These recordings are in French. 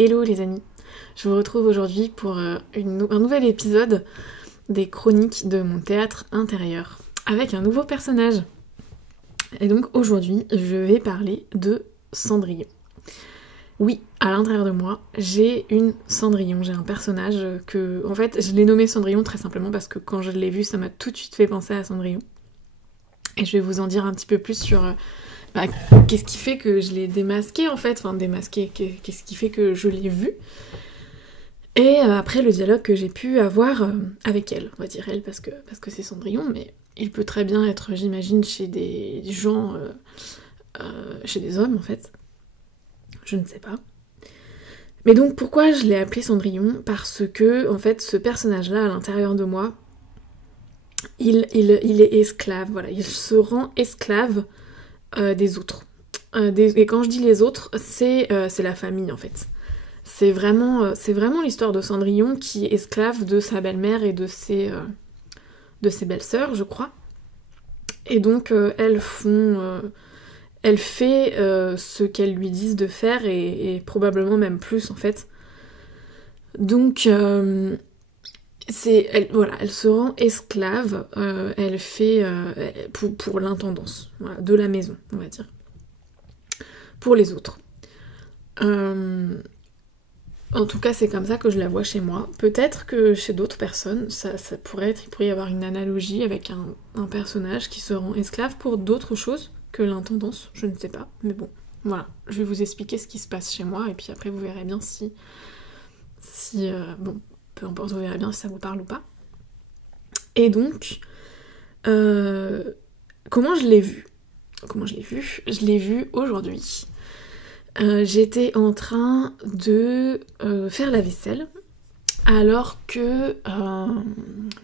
Hello les amis, je vous retrouve aujourd'hui pour un nouvel épisode des chroniques de mon théâtre intérieur avec un nouveau personnage. Et donc aujourd'hui je vais parler de Cendrillon. Oui, à l'intérieur de moi, j'ai une Cendrillon, j'ai un personnage que... En fait, je l'ai nommé Cendrillon très simplement parce que quand je l'ai vu, ça m'a tout de suite fait penser à Cendrillon. Et je vais vous en dire un petit peu plus sur... qu'est-ce qui fait que je l'ai démasqué en fait, qu'est-ce qui fait que je l'ai vu. Et après le dialogue que j'ai pu avoir avec elle, on va dire elle parce que c'est Cendrillon, mais il peut très bien être, j'imagine, chez des gens, chez des hommes en fait. Je ne sais pas. Mais donc pourquoi je l'ai appelé Cendrillon ? Parce que en fait ce personnage-là à l'intérieur de moi, il est esclave, voilà, il se rend esclave des autres. Et quand je dis les autres, c'est la famille en fait. C'est vraiment l'histoire de Cendrillon qui est esclave de sa belle-mère et de ses belles-sœurs, je crois. Et donc elle fait ce qu'elles lui disent de faire et probablement même plus en fait. Donc elle se rend esclave, elle fait pour l'intendance, voilà, de la maison, on va dire. Pour les autres. En tout cas, c'est comme ça que je la vois chez moi. Peut-être que chez d'autres personnes, il pourrait y avoir une analogie avec un personnage qui se rend esclave pour d'autres choses que l'intendance, je ne sais pas. Mais bon, voilà, je vais vous expliquer ce qui se passe chez moi, et puis après vous verrez bien si bon, peu importe, vous verrez bien si ça vous parle ou pas. Et donc, comment je l'ai vu ? Je l'ai vu aujourd'hui. J'étais en train de faire la vaisselle alors que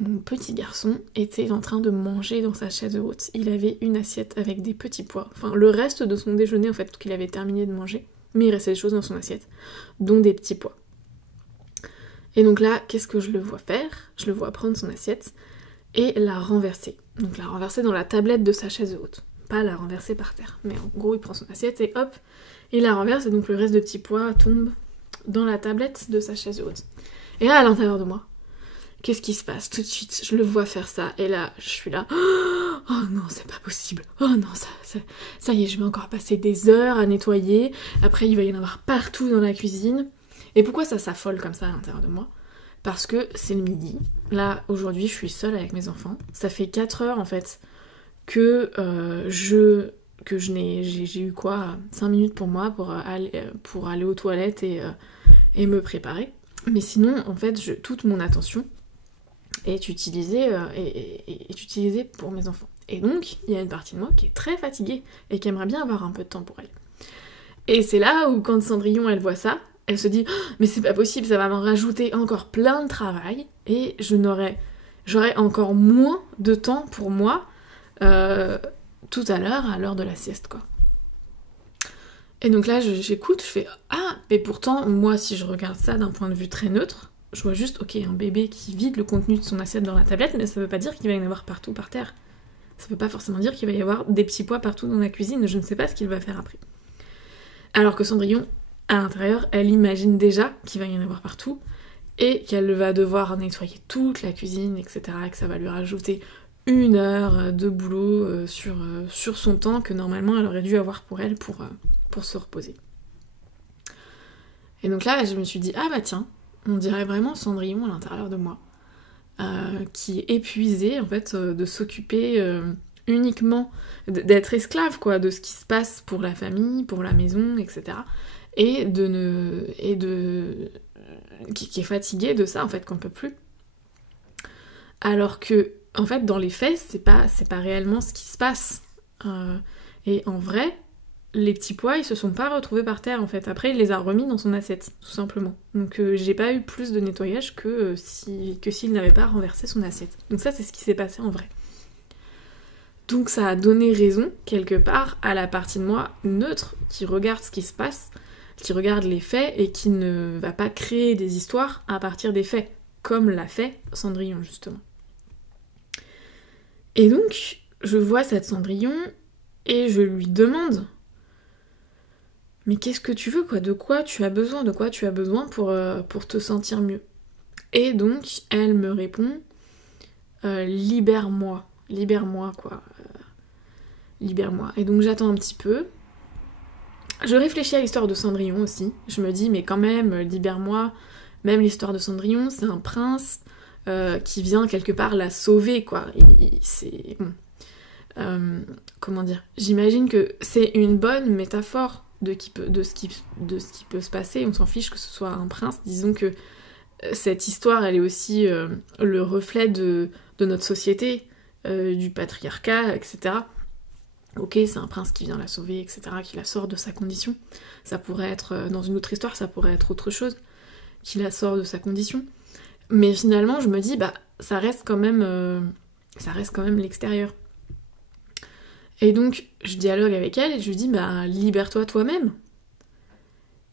mon petit garçon était en train de manger dans sa chaise haute. Il avait une assiette avec des petits pois, enfin le reste de son déjeuner en fait qu'il avait terminé de manger, mais il restait des choses dans son assiette, dont des petits pois. Et donc là, qu'est-ce que je le vois faire ? Je le vois prendre son assiette et la renverser. Donc la renverser dans la tablette de sa chaise haute. Pas la renverser par terre, mais en gros il prend son assiette et hop, il la renverse et donc le reste de petits pois tombe dans la tablette de sa chaise haute. Et là, à l'intérieur de moi, qu'est-ce qui se passe ? Tout de suite, je le vois faire ça et là, je suis là, oh non, c'est pas possible, oh non, ça y est, je vais encore passer des heures à nettoyer, après il va y en avoir partout dans la cuisine. Et pourquoi ça s'affole comme ça à l'intérieur de moi ? Parce que c'est le midi, là, aujourd'hui, je suis seule avec mes enfants, ça fait 4 heures en fait que j'ai eu quoi, 5 minutes pour moi pour aller aux toilettes et me préparer. Mais sinon, en fait, toute mon attention est utilisée pour mes enfants. Et donc, il y a une partie de moi qui est très fatiguée et qui aimerait bien avoir un peu de temps pour elle. Et c'est là où, quand Cendrillon, elle voit ça, elle se dit « Mais c'est pas possible, ça va m'en rajouter encore plein de travail et j'aurai encore moins de temps pour moi tout à l'heure de la sieste, quoi. » Et donc là, j'écoute, je fais « Ah, mais pourtant, moi, si je regarde ça d'un point de vue très neutre, je vois juste, ok, un bébé qui vide le contenu de son assiette dans la tablette, mais ça veut pas dire qu'il va y en avoir partout par terre. Ça veut pas forcément dire qu'il va y avoir des petits pois partout dans la cuisine, je ne sais pas ce qu'il va faire après. » Alors que Cendrillon, à l'intérieur, elle imagine déjà qu'il va y en avoir partout, et qu'elle va devoir nettoyer toute la cuisine, etc., et que ça va lui rajouter 1 heure de boulot sur son temps que normalement elle aurait dû avoir pour elle pour se reposer. Et donc là, je me suis dit, ah bah tiens, on dirait vraiment Cendrillon à l'intérieur de moi, qui est épuisée en fait de s'occuper uniquement, d'être esclave quoi, de ce qui se passe pour la famille, pour la maison, etc. Et qui est fatiguée de ça en fait, qu'on peut plus. Alors que en fait, dans les faits, c'est pas réellement ce qui se passe. Et en vrai, les petits pois, ils se sont pas retrouvés par terre, en fait. Après, il les a remis dans son assiette, tout simplement. Donc j'ai pas eu plus de nettoyage que s'il n'avait pas renversé son assiette. Donc ça, c'est ce qui s'est passé en vrai. Donc ça a donné raison, quelque part, à la partie de moi neutre, qui regarde ce qui se passe, qui regarde les faits, et qui ne va pas créer des histoires à partir des faits, comme l'a fait Cendrillon, justement. Et donc, je vois cette Cendrillon et je lui demande mais qu'est-ce que tu veux, quoi? De quoi tu as besoin? De quoi tu as besoin pour te sentir mieux? Et donc, elle me répond, libère-moi, libère-moi, quoi. Libère-moi. Et donc, j'attends un petit peu. Je réfléchis à l'histoire de Cendrillon aussi. Je me dis, mais quand même, libère-moi. Même l'histoire de Cendrillon, c'est un prince qui vient quelque part la sauver, quoi. C'est... Bon. Comment dire? J'imagine que c'est une bonne métaphore de ce qui peut se passer. On s'en fiche que ce soit un prince. Disons que cette histoire, elle est aussi le reflet de notre société, du patriarcat, etc. Ok, c'est un prince qui vient la sauver, etc., qui la sort de sa condition. Ça pourrait être, dans une autre histoire, ça pourrait être autre chose, qui la sort de sa condition. Mais finalement, je me dis, bah, ça reste quand même l'extérieur. Et donc, je dialogue avec elle et je lui dis, bah, libère-toi toi-même.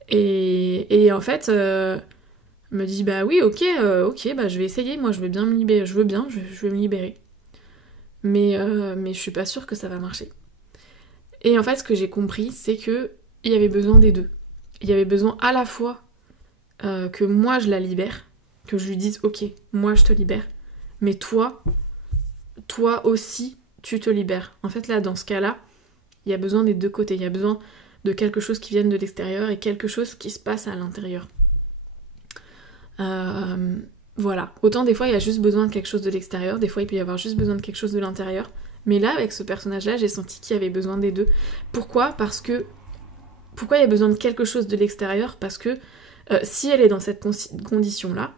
Et en fait, elle me dit, bah oui, ok, bah je vais essayer, moi je vais bien me libérer, je vais me libérer. Mais je suis pas sûre que ça va marcher. Et en fait, ce que j'ai compris, c'est que il y avait besoin des deux. Il y avait besoin à la fois que moi je la libère, que je lui dise, ok, moi je te libère, mais toi aussi, tu te libères. En fait, là, dans ce cas-là, il y a besoin des deux côtés. Il y a besoin de quelque chose qui vienne de l'extérieur et quelque chose qui se passe à l'intérieur. Voilà. Autant des fois, il y a juste besoin de quelque chose de l'extérieur, des fois, il peut y avoir juste besoin de quelque chose de l'intérieur. Mais là, avec ce personnage-là, j'ai senti qu'il y avait besoin des deux. Pourquoi ? Pourquoi il y a besoin de quelque chose de l'extérieur ? Parce que si elle est dans cette condition-là,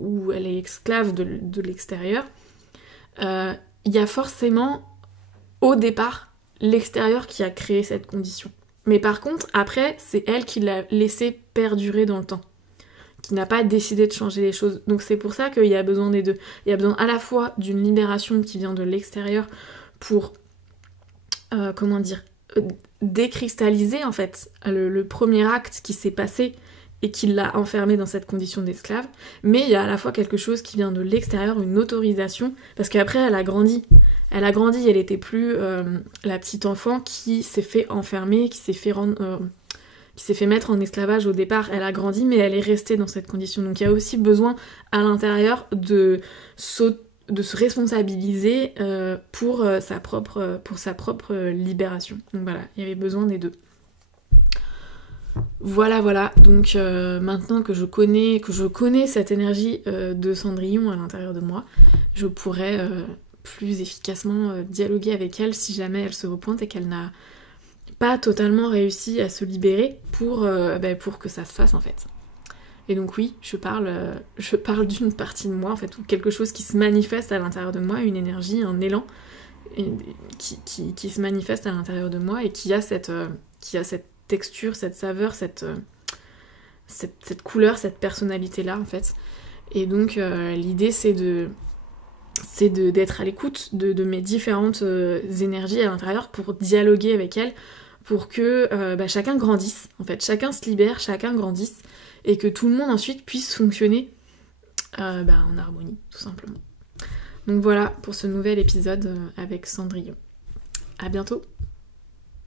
où elle est esclave de l'extérieur, il y a forcément, au départ, l'extérieur qui a créé cette condition. Mais par contre, après, c'est elle qui l'a laissé perdurer dans le temps, qui n'a pas décidé de changer les choses. Donc c'est pour ça qu'il y a besoin des deux. Il y a besoin à la fois d'une libération qui vient de l'extérieur pour, décristalliser en fait le premier acte qui s'est passé et qui l'a enfermée dans cette condition d'esclave, mais il y a à la fois quelque chose qui vient de l'extérieur, une autorisation, parce qu'après elle a grandi, elle était plus la petite enfant qui s'est fait enfermer, qui s'est fait mettre en esclavage au départ. Elle a grandi, mais elle est restée dans cette condition. Donc il y a aussi besoin à l'intérieur de se responsabiliser pour sa propre libération. Donc voilà, il y avait besoin des deux. Voilà. Donc maintenant que je connais cette énergie de Cendrillon à l'intérieur de moi, je pourrais plus efficacement dialoguer avec elle si jamais elle se repointe et qu'elle n'a pas totalement réussi à se libérer pour que ça se fasse en fait. Et donc oui, je parle d'une partie de moi en fait, ou quelque chose qui se manifeste à l'intérieur de moi, une énergie, un élan qui se manifeste à l'intérieur de moi et qui a cette texture, cette saveur, cette couleur, cette personnalité-là en fait. Et donc l'idée c'est d'être à l'écoute de mes différentes énergies à l'intérieur pour dialoguer avec elles, pour que chacun grandisse, en fait, chacun se libère, chacun grandisse, et que tout le monde ensuite puisse fonctionner en harmonie, tout simplement. Donc voilà pour ce nouvel épisode avec Cendrillon. À bientôt.